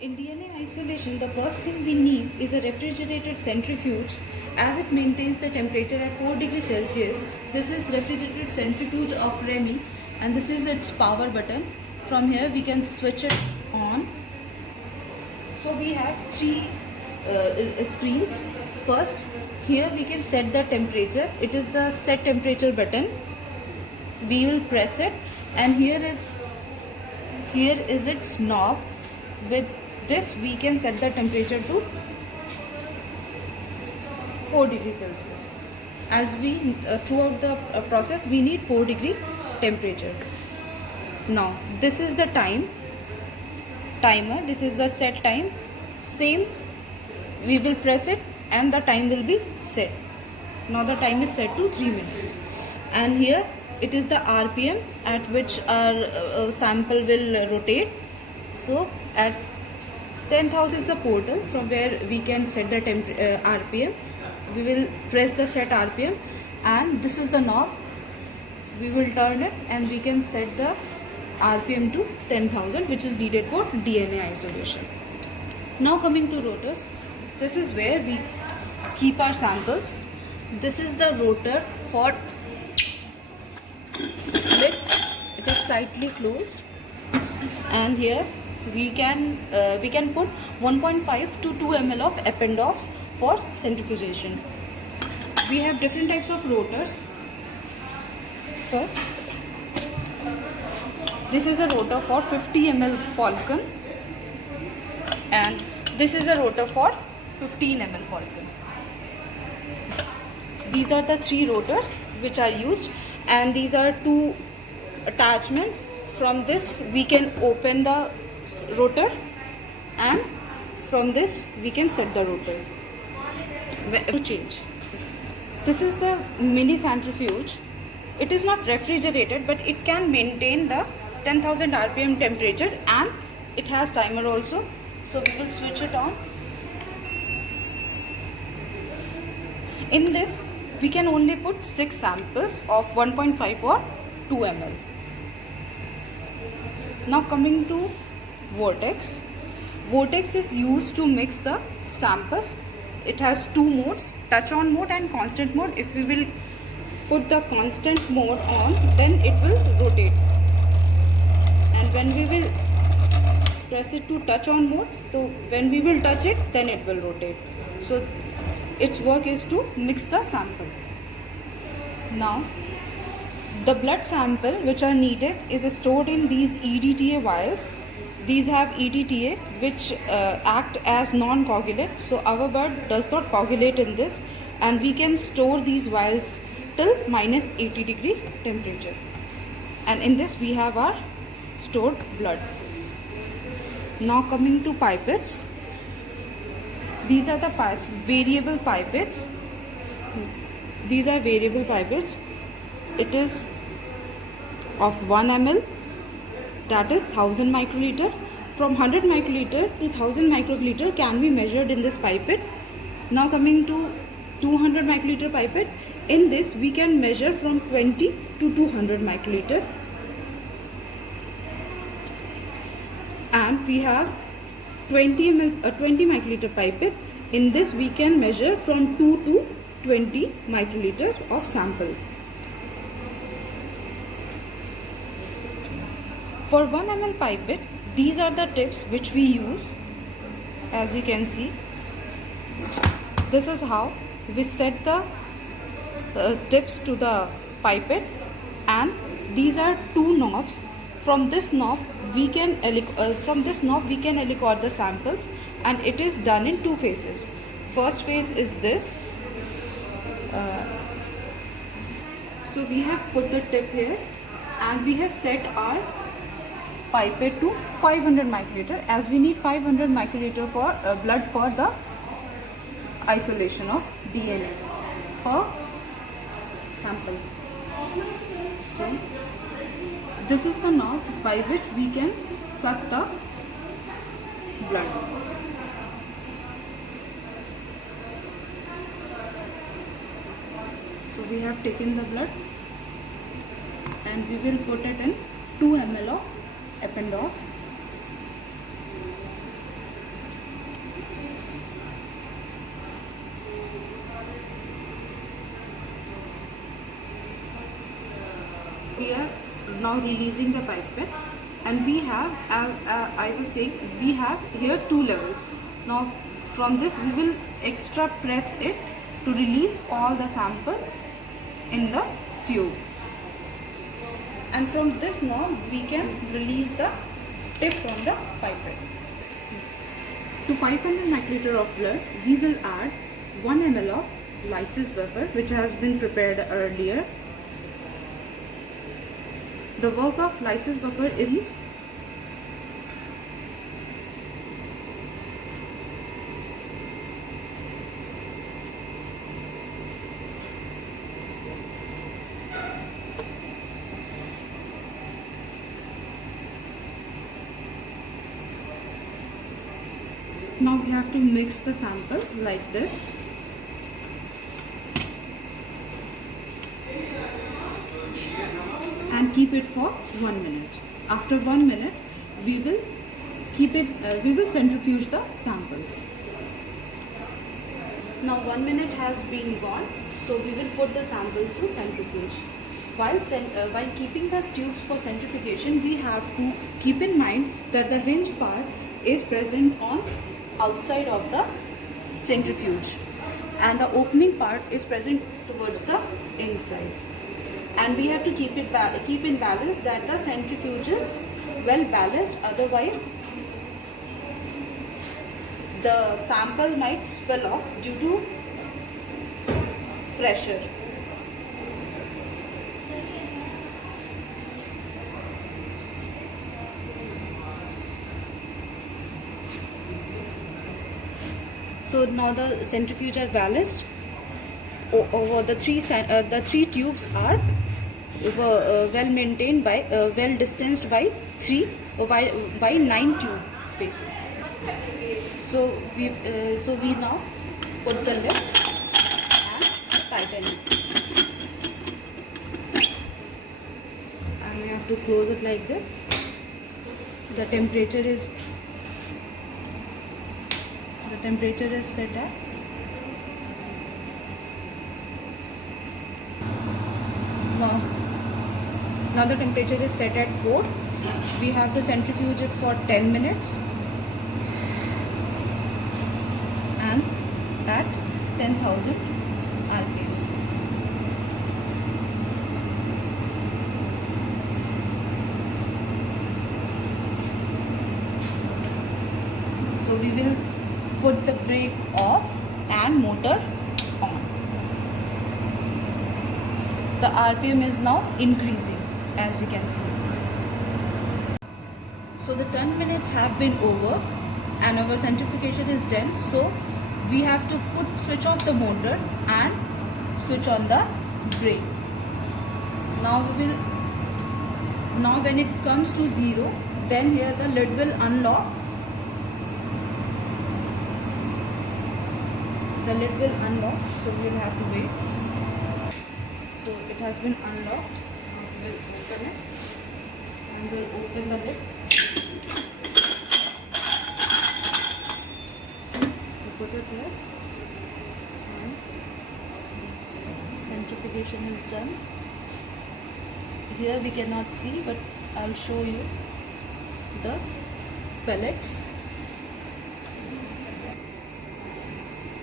In DNA isolation, the first thing we need is a refrigerated centrifuge as it maintains the temperature at 4 degrees Celsius. This is refrigerated centrifuge of Remy and this is its power button. From here we can switch it on. So we have three screens. First, here we can set the temperature. It is the set temperature button. We will press it and here is its knob. With this we can set the temperature to 4 degrees Celsius. As we throughout the process we need 4 degree temperature. Now this is the timer, this is the set time. Same, we will press it and the time will be set. Now the time is set to 3 minutes and here it is the RPM at which our sample will rotate. So at 10,000 is the portal from where we can set the RPM. We will press the set RPM and this is the knob. We will turn it and we can set the RPM to 10,000, which is needed for DNA isolation. Now coming to rotors, this is where we keep our samples. This is the rotor for slit. It is tightly closed and here we can put 1.5 to 2 ml of Eppendorf for centrifugation. We have different types of rotors. First, this is a rotor for 50 ml Falcon and this is a rotor for 15 ml Falcon. These are the three rotors which are used and these are two attachments. From this we can open the rotor and from this we can set the rotor to change. This is the mini centrifuge. It is not refrigerated but it can maintain the 10,000 RPM temperature and it has timer also. So we will switch it on. In this we can only put 6 samples of 1.5 or 2 ml. Now coming to vortex. Vortex is used to mix the samples. It has two modes, touch on mode and constant mode. If we will put the constant mode on, then it will rotate. And when we will press it to touch on mode, so when we will touch it, then it will rotate. So its work is to mix the sample. Now the blood sample which are needed is stored in these EDTA vials. These have EDTA which act as non-coagulant. So our blood does not coagulate in this and we can store these vials till minus 80 degree temperature. And in this we have our stored blood. Now coming to pipettes. These are the variable pipettes. These are variable pipettes. It is of 1 ml, that is 1000 microliter. From 100 microliter to 1000 microliter can be measured in this pipette. Now coming to 200 microliter pipette. In this we can measure from 20 to 200 microliter. And we have 20 microliter pipette. In this we can measure from 2 to 20 microliter of sample. For 1 ml pipette, these are the tips which we use. As you can see, this is how we set the tips to the pipette, and these are two knobs. From this knob we can aliquot the samples, and it is done in two phases. First phase is this. So we have put the tip here and we have set our pipette to 500 microliter as we need 500 microliter for blood for the isolation of DNA per sample. So this is the knob by which we can suck the blood. So we have taken the blood and we will put it in 2 ml of Eppendorf. Now releasing the pipette, and we have, I was saying, we have here 2 levels. Now from this we will extra press it to release all the sample in the tube, and from this now we can release the tip from the pipette. To 500 microliter of blood, we will add 1 ml of lysis buffer, which has been prepared earlier. The work of lysis buffer is now we have to mix the sample like this. And keep it for 1 minute. After 1 minute, we will keep it. We will centrifuge the samples. Now 1 minute has been gone, so we will put the samples to centrifuge. While keeping the tubes for centrifugation, we have to keep in mind that the hinge part is present on outside of the centrifuge, and the opening part is present towards the inside. And we have to keep in balance that the centrifuge is well balanced, otherwise the sample might spill off due to pressure. So now the centrifuge are balanced. Over the three tubes are well maintained by well distanced by 9 tube spaces. So we now put the lid and tighten it, and we have to close it like this. The temperature is set at now the temperature is set at 4. We have to centrifuge it for 10 minutes and at 10,000 rpm. So we will put the brake off and motor on. The RPM is now increasing, as we can see. So the 10 minutes have been over and our centrifugation is done. So we have to switch off the motor and switch on the brake. Now when it comes to 0, then here the lid will unlock. The lid will unlock, so we will have to wait. So it has been unlocked. We'll open it and we'll open the lid. We'll put it here and centrifugation is done. Here we cannot see, but I'll show you the pellets.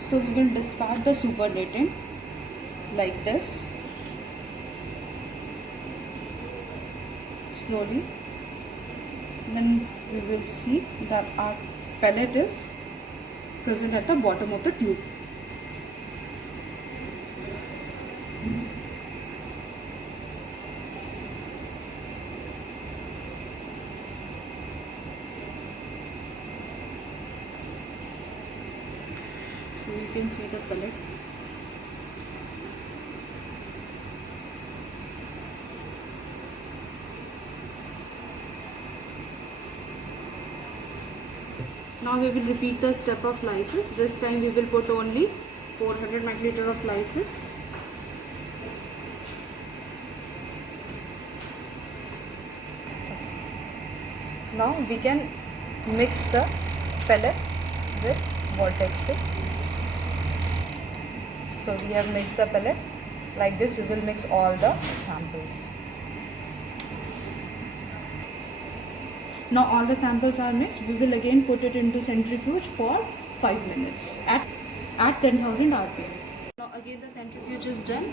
So we will discard the supernatant like this, slowly. Then we will see that our pellet is present at the bottom of the tube. So you can see the pellet. Now we will repeat the step of lysis. This time we will put only 400 microliter of lysis. Now we can mix the pellet with Vortex. So we have mixed the pellet. Like this we will mix all the samples. Now all the samples are mixed. We will again put it into centrifuge for 5 minutes at 10,000 rpm. Now again the centrifuge is done,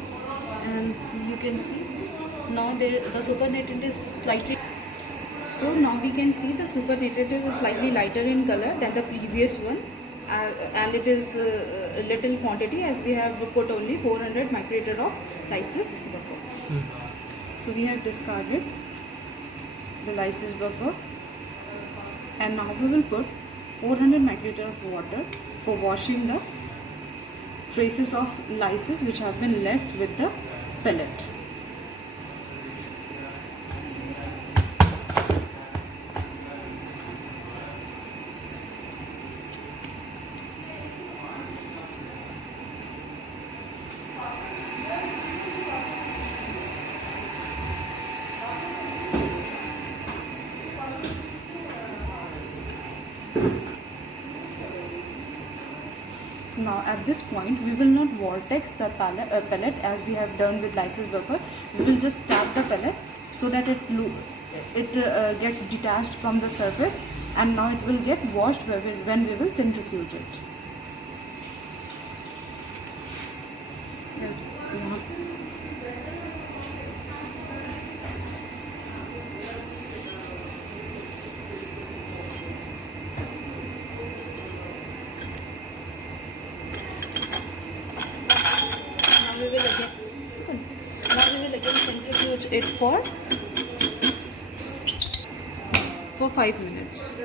and you can see now the supernatant is slightly. So now we can see the supernatant is slightly lighter in color than the previous one, and it is a little quantity as we have put only 400 microliter of lysis buffer. So we have discarded the lysis buffer, and now we will put 400 microliter of water for washing the traces of lysis which have been left with the pellet. Now at this point we will not vortex the pellet as we have done with lysis buffer. We will just tap the pellet so that it gets detached from the surface, and now it will get washed when we will centrifuge it. Now we will again centrifuge it for 5 minutes.